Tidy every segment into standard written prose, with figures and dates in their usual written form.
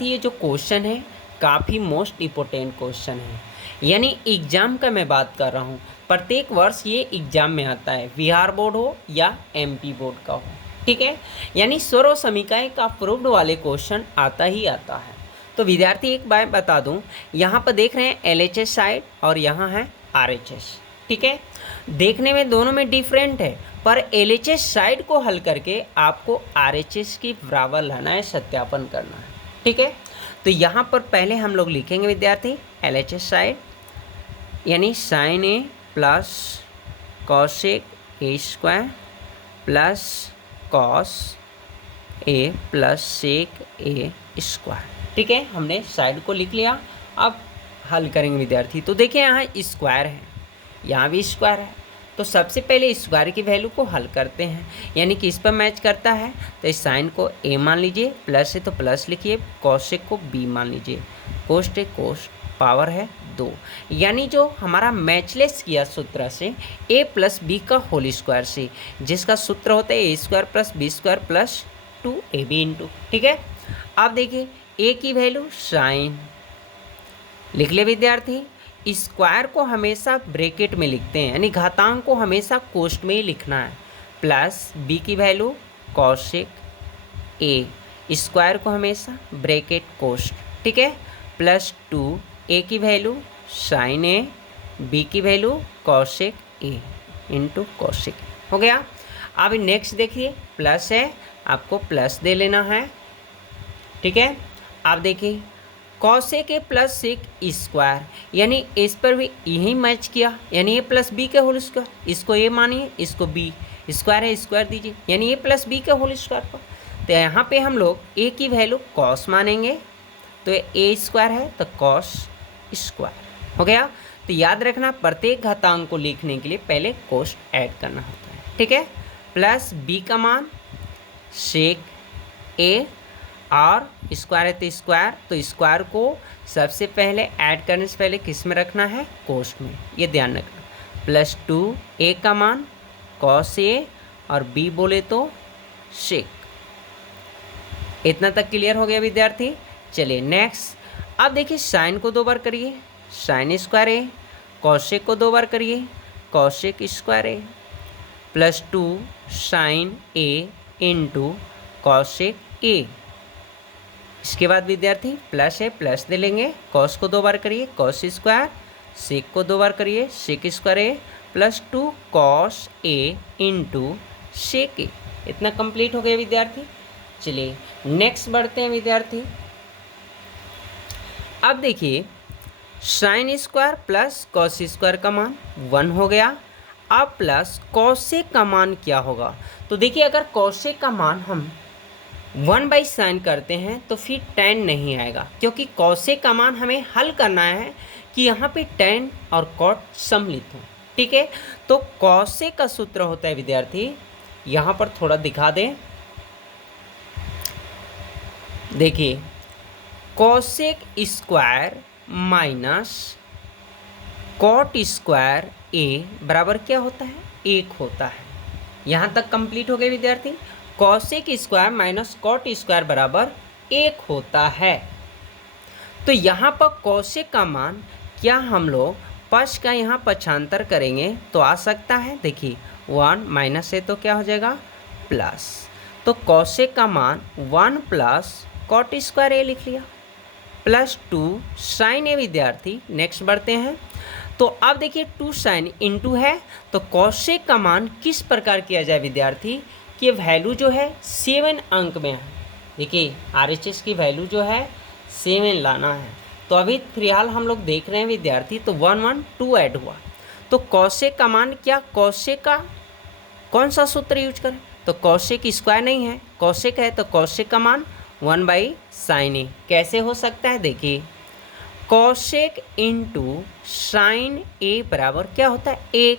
विद्यार्थी ये जो क्वेश्चन है काफ़ी मोस्ट इम्पोर्टेंट क्वेश्चन है, यानी एग्ज़ाम का मैं बात कर रहा हूँ। प्रत्येक वर्ष ये एग्ज़ाम में आता है, बिहार बोर्ड हो या एमपी बोर्ड का हो, ठीक है। यानी सर्व समीकरण का प्रूव्ड वाले क्वेश्चन आता ही आता है। तो विद्यार्थी एक बार बता दूँ, यहाँ पर देख रहे हैं एलएचएस साइड और यहाँ है आरएचएस, ठीक है। देखने में दोनों में डिफरेंट है, पर एलएचएस साइड को हल करके आपको आरएचएस की बराबर लाना है, सत्यापन करना है, ठीक है। तो यहाँ पर पहले हम लोग लिखेंगे विद्यार्थी एलएचएस साइड, यानी sine A plus cosec A square plus cos A plus sec A square, ठीक है। हमने साइड को लिख लिया, अब हल करेंगे विद्यार्थी। तो देखिए यहाँ स्क्वायर है, यहाँ भी स्क्वायर है, तो सबसे पहले स्क्वायर की वैल्यू को हल करते हैं, यानी कि इस पर मैच करता है तो इस साइन को ए मान लीजिए, प्लस है तो प्लस लिखिए, कॉसेक को बी मान लीजिए, कोस्ट है कोस्ट, पावर है 2, यानी जो हमारा मैचलेस किया सूत्र से ए प्लस बी का होल स्क्वायर से, जिसका सूत्र होता है A square plus B square plus 2ab into, ठीक है। अब देखिए ए की वैल्यू साइन लिख ले विद्यार्थी, स्क्वायर को हमेशा ब्रैकेट में लिखते हैं, यानी घातांक को हमेशा कोष्ठ में ही लिखना है, प्लस बी की वैल्यू कॉसेक ए, स्क्वायर को हमेशा ब्रैकेट कोष्ठ, ठीक है, प्लस 2 ए की वैल्यू साइन ए, बी की वैल्यू कॉसेक ए इंटू कॉसेक, हो गया। अब नेक्स्ट देखिए प्लस है, आपको प्लस दे लेना है, ठीक है। आप देखिए cosec A plus sec square, यानी इस पर भी यही मैच किया, यानी ए प्लस बी के होल स्क्वायर, इसको ए मानिए, इसको बी, स्क्वायर है स्क्वायर दीजिए, यानी ए प्लस बी के होल स्क्वायर पर। तो यहाँ पे हम लोग ए की वैल्यू कॉस मानेंगे, तो ए स्क्वायर है तो कॉस स्क्वायर, हो गया। तो याद रखना प्रत्येक घातांक को लिखने के लिए पहले कोष्ठ ऐड करना होता है, ठीक है। प्लस बी का मान सेक ए, और स्क्वायर है तो स्क्वायर, तो स्क्वायर को सबसे पहले ऐड करने से पहले किस में रखना है, कोष्ठ में, ये ध्यान रखना। प्लस 2 ए का मान कॉस ए और बी बोले तो सेक, इतना तक क्लियर हो गया विद्यार्थी। चलिए नेक्स्ट, अब देखिए साइन को 2 बार करिए, साइन स्क्वायर ए, कॉसेक को 2 बार करिए, cosec square A, plus 2 sine A into cosec A. इसके बाद विद्यार्थी प्लस है, प्लस दे लेंगे, कॉस को 2 बार करिए, कॉस स्क्वायर, सेक को 2 बार करिए, sec square A, plus 2 cos A into sec ए। इतना कंप्लीट हो गया विद्यार्थी। चलिए नेक्स्ट बढ़ते हैं विद्यार्थी। अब देखिए sine square plus cos square का मान 1 हो गया। अब प्लस कॉसेक का मान क्या होगा, तो देखिए अगर कॉसेक का मान हम 1/sin करते हैं तो फिर tan नहीं आएगा, क्योंकि कॉसेक का मान हमें हल करना है कि यहाँ पे tan और cot सम्मिलित हो, ठीक है। तो कॉसेक का सूत्र होता है विद्यार्थी, यहाँ पर थोड़ा दिखा दें, देखिए cosec square minus cot square A बराबर क्या होता है, 1 होता है। यहाँ तक कंप्लीट हो गए विद्यार्थी। Cosec square minus cot square बराबर 1 होता है। तो यहाँ पर कॉसेक का मान क्या हम लोग पक्ष का यहाँ पक्षांतर करेंगे तो आ सकता है, देखिए 1 माइनस है तो क्या हो जाएगा प्लस, तो कॉसेक का मान 1 प्लस कॉट स्क्वायर ए लिख लिया, प्लस 2 साइन ए विद्यार्थी। नेक्स्ट बढ़ते हैं, तो अब देखिए 2 साइन इंटू है, तो कॉसेक का मान किस प्रकार किया जाए विद्यार्थी कि वैल्यू जो है 7 अंक में है। देखिए आरएचएस की वैल्यू जो है 7 लाना है, तो अभी फिलहाल हम लोग देख रहे हैं विद्यार्थी, तो 1 1 2 ऐड हुआ, तो कॉसेक का मान क्या, कॉसेक का कौन सा सूत्र यूज करें, तो कॉसेक स्क्वायर नहीं है, कॉसेक है, तो कॉसेक का मान 1/sin ए। कैसे हो सकता है, देखिए कॉसेक इंटू साइन ए बराबर क्या होता है 1,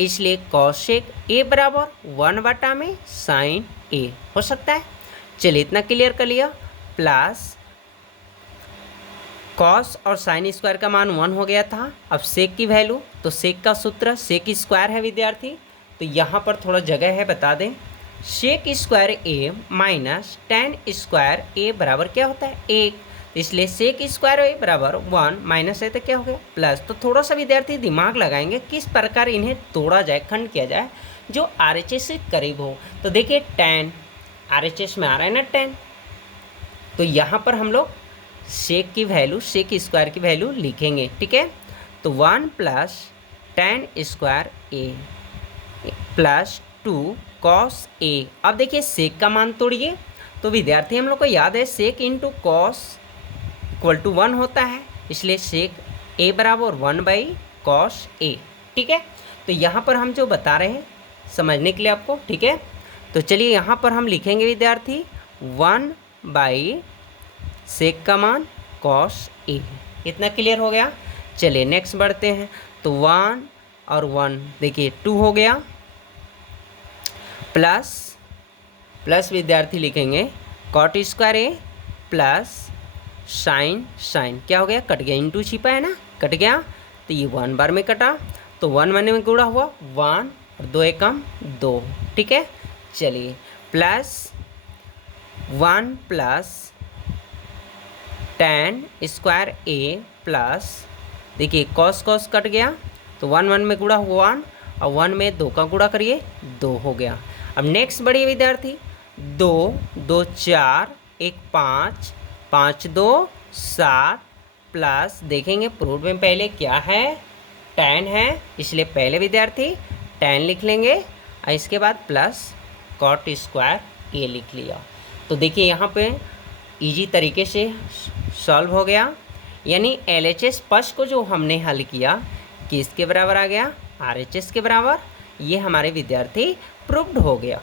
इसलिए कॉसेक ए बराबर 1/sin ए हो सकता है। चलिए इतना क्लियर कर लिया। प्लस कॉस और साइन स्क्वायर का मान 1 हो गया था। अब सेक की वैल्यू, तो सेक का सूत्र सेक स्क्वायर है विद्यार्थी, तो यहाँ पर थोड़ा जगह है बता दें, sec square A minus tan square A बराबर क्या होता है 1, इसलिए सेक स्क्वायर ए बराबर 1 माइनस ए तो क्या हो गया प्लस। तो थोड़ा सा विद्यार्थी दिमाग लगाएंगे किस प्रकार इन्हें तोड़ा जाए, खंड किया जाए जो RHS से करीब हो। तो देखिए tan RHS में आ रहा है ना tan, तो यहाँ पर हम लोग सेक की वैल्यू, सेक स्क्वायर की वैल्यू लिखेंगे, ठीक है। तो 1 plus tan square A plus 2 cos A. अब देखिए सेक का मान तोड़िए, तो विद्यार्थी हम लोग को याद है सेक इंटू कॉस इक्वल टू 1 होता है, इसलिए सेक ए बराबर 1 बाई कॉस ए, ठीक है। तो यहाँ पर हम जो बता रहे हैं समझने के लिए आपको, ठीक है। तो चलिए यहाँ पर हम लिखेंगे विद्यार्थी 1 बाई सेक का मान कॉस ए। इतना क्लियर हो गया। चलिए नेक्स्ट बढ़ते हैं। तो 1 और 1 देखिए 2 हो गया, प्लस विद्यार्थी लिखेंगे cot square A plus sign क्या हो गया, कट गया, इंटू छिपा है ना, कट गया। तो ये 1 बार में कटा, तो 1 1 में गुणा हुआ 1 और 2 एकम 2, ठीक है। चलिए plus 1 plus tan square A plus देखिए कॉस कट गया, तो 1 1 में गुणा हुआ 1 और 1 में 2 का गुणा करिए 2 हो गया। अब नेक्स्ट बढ़िए विद्यार्थी 2 2 4 1 5 5 2 7 प्लस देखेंगे प्रूफ में पहले क्या है tan है, इसलिए पहले विद्यार्थी tan लिख लेंगे और इसके बाद प्लस कॉट स्क्वायर ए लिख लिया। तो देखिए यहाँ पे इजी तरीके से सॉल्व हो गया, यानी LHS फर्स्ट को जो हमने हल किया किसके बराबर आ गया, RHS के बराबर। ये हमारे विद्यार्थी प्रूव्ड हो गया।